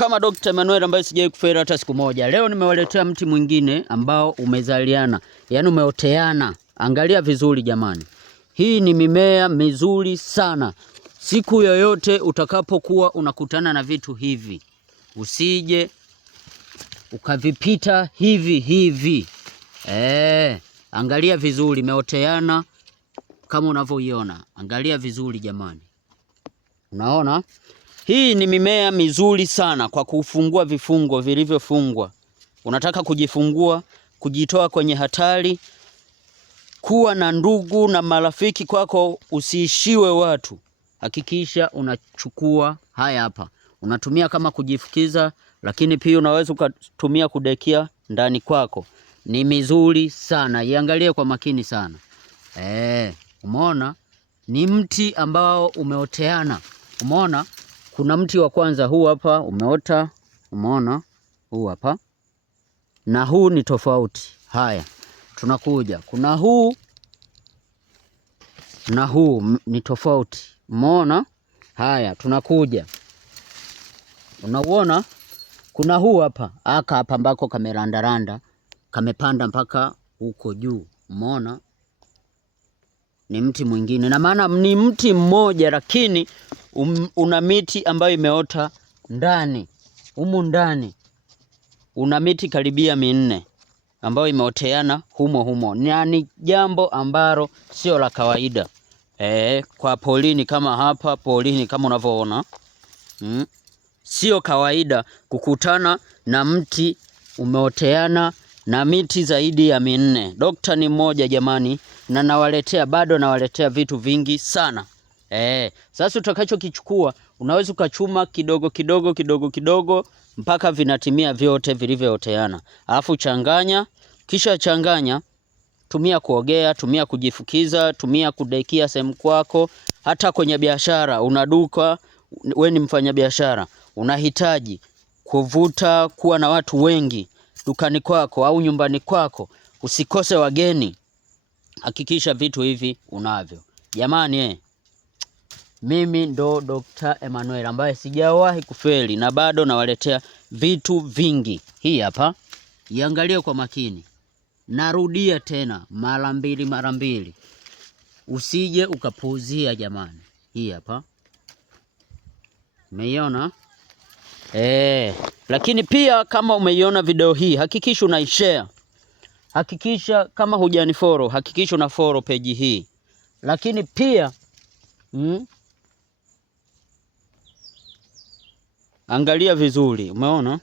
kama Dr. Emmanuel ambaye sijawahi kufeli hata siku moja. Leo nimewaletea mti mwingine ambao umezaliana, yaani umeoteana. Angalia vizuri jamani. Hii ni mimea mizuri sana. Siku yoyote utakapokuwa unakutana na vitu hivi, usije ukavipita hivi hivi. Angalia vizuri, imeoteana kama unavyoiona. Angalia vizuri jamani. Unaona? Hii ni mimea mizuri sana kwa kufungua vifungo vilivyofungwa. Unataka kujifungua, kujitoa kwenye hatari, kuwa na ndugu na marafiki kwako, usiishiwe watu. Hakikisha unachukua haya hapa. Unatumia kama kujifukiza, lakini pia unaweza kutumia kudekia ndani kwako. Ni mizuri sana. Iangalie kwa makini sana. Umeona? Ni mti ambao umeoteana. Umeona? Kuna mti wa kwanza huu hapa umeota. Umeona? Huu hapa. Na huu ni tofauti. Haya. Tunakuja. Kuna huu na huu ni tofauti. Umeona? Haya, tunakuja. Unauona? Kuna huu hapa. Aka hapa ambako kamerandaranda, kamepanda mpaka huko juu. Umeona? Ni mti mwingine. Na maana ni mti mmoja lakini una miti ambayo imeota ndani. Humu ndani una miti karibia 4 ambayo imeoteana humo. Ni jambo ambalo sio la kawaida. Kwa polini kama hapa, polini kama unavyoona. Sio kawaida kukutana na mti umeoteana na miti zaidi ya 4. Dokta ni mmoja jamani, na bado nawaletea vitu vingi sana. Sasa utakachokichukua, unaweza ukachuma kidogo mpaka vinatimia vyote vilivyooteana. Alafu changanya, kisha changanya, tumia kuogea, tumia kujifukiza, tumia kudekia sehemu kwako, hata kwenye biashara, unaduka, wewe ni mfanya biashara, unahitaji kuvuta kuwa na watu wengi dukani kwako au nyumbani kwako, usikose wageni. Hakikisha vitu hivi unavyo. Jamani mimi ndo Dr. Emmanuel ambaye sijawahi kufeli na bado nawaletea vitu vingi. Hii hapa, iangalie kwa makini. Narudia tena mara mbili. Usije ukapuuzia jamani. Hii hapa. Umeiona? Lakini pia kama umeiona video hii, hakikisha unaishare. Hakikisha kama hujanifollow, hakikisha una follow page hii. Lakini pia angalia vizuri, umeona?